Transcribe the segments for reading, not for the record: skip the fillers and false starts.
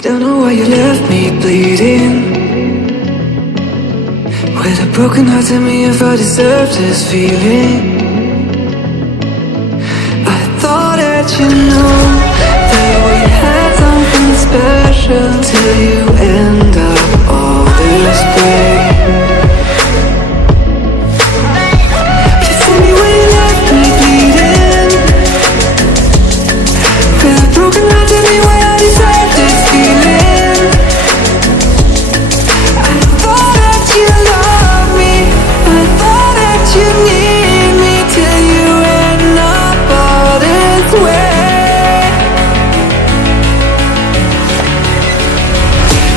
Don't know why you left me bleeding. With a broken heart, tell me if I deserve this feeling. I thought that you know that we had something special till you end up all this way. You tell me when you left me bleeding. With a broken heart, tell me why I deserve this feeling. I thought that you loved me, I thought that you need me till you end up all this way.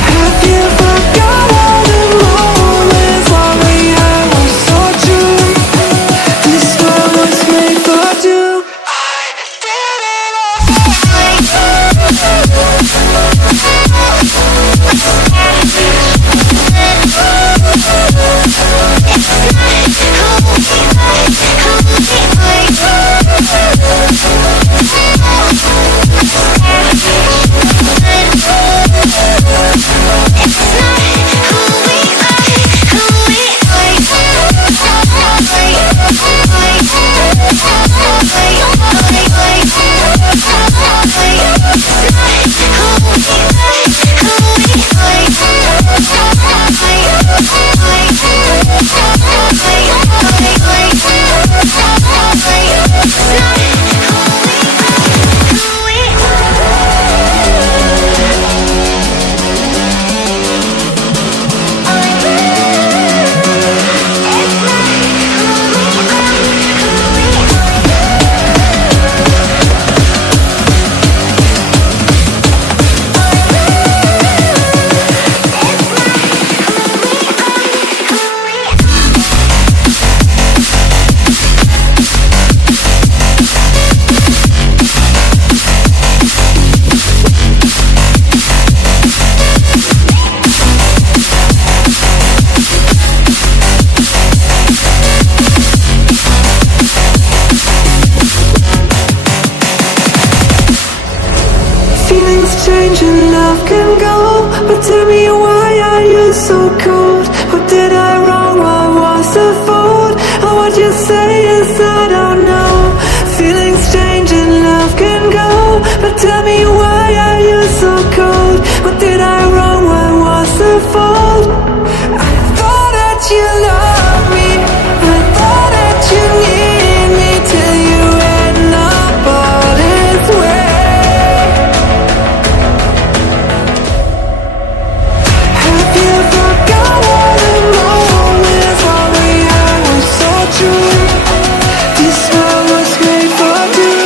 Have you forgot all the moments while we had was so true? This world was made for two. I did it Feelings change and love can go, but tell me why are you so cold? What did I wrong? What was the fault? Or what you say is I don't know. Feelings change and love can go, but tell me why are you so cold? What did I wrong? What was the fault? I thought that you loved me, I thought that you need me till you end up all this way. Have you forgot all the moments while we had was so true? This world was made for two.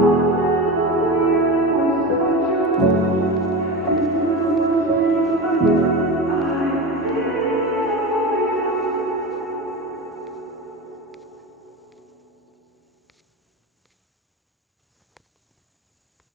Thank you.